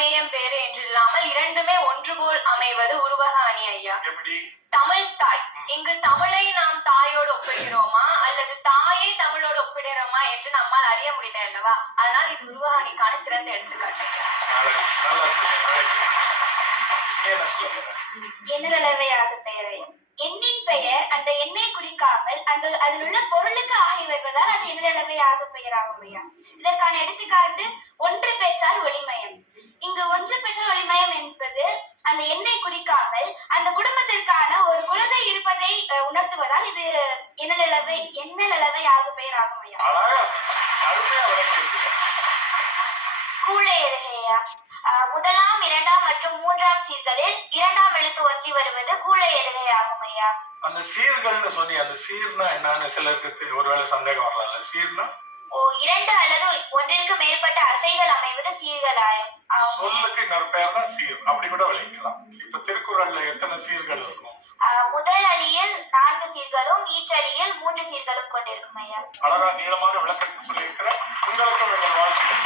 பிரமேயம் வேறு என்று இல்லாமல் இரண்டுமே ஒன்று போல் அமைவது உருவக அணி ஐயா. எப்படி? தமிழ் தாய், இங்கு தமிழை நாம் தாயோடு ஒப்பிடுகிறோமா அல்லது தாயை தமிழோடு ஒப்பிடுகிறோமா என்று நம்மால் அறிய முடியல அல்லவா? அதனால் இது உருவக அணிக்கான சிறந்த எடுத்துக்காட்டு. எண்ணிலவையாக பெயரை எண்ணின் பெயர் அந்த எண்ணை குறிக்காமல் அதில் உள்ள பொருளுக்கு ஆகி வருவதால் அது எண்ணிலவையாக பெயராகும் ஐயா. இதற்கான எடுத்துக்காட்டு ஒன்று பெற்றால் ஒளிமயம். இங்கு ஒன்று பெற்றால் ஒளிமயம் என்பது அந்த எண்ணை குறிக்காமல் அந்த குடும்பத்திற்கான ஒரு குழந்தை இருப்பதை உணர்த்துவதால் இது எண்ணிலவை ஆகு பெயராகும் ஐயா. கூழை எழுகையா. முதலாம், இரண்டாம் மற்றும் மூன்றாம் சீர்களில் இரண்டாம் எழுத்து ஒன்றி வருவது கூழை எழுகையாகும் ஐயா. அந்த சீர்கள்னு சொன்னி, அந்த சீர்னா என்னன்னு சிலருக்கு ஒருவேளை சந்தேகம் வரலாம். சீர்னா இரண்டு அல்லது ஒன்றிற்கு மேற்பட்ட அசைகள் அமைவது சீர்களாயும். சொல்லுக்கு இன்னொரு பெயர் தான் சீர், அப்படி கூட விளக்கலாம். இப்ப திருக்குறள்ல எத்தனை சீர்கள் இருக்கும்? முதல் அடியில் 4 சீர்களும் ஈற்றடியில் 3 சீர்களும் கொண்டிருக்கும் ஐயா. அழகா நீளமான விளக்கத்தை சொல்லியிருக்கிற உங்களுக்கு வாழ்த்துக்கள்.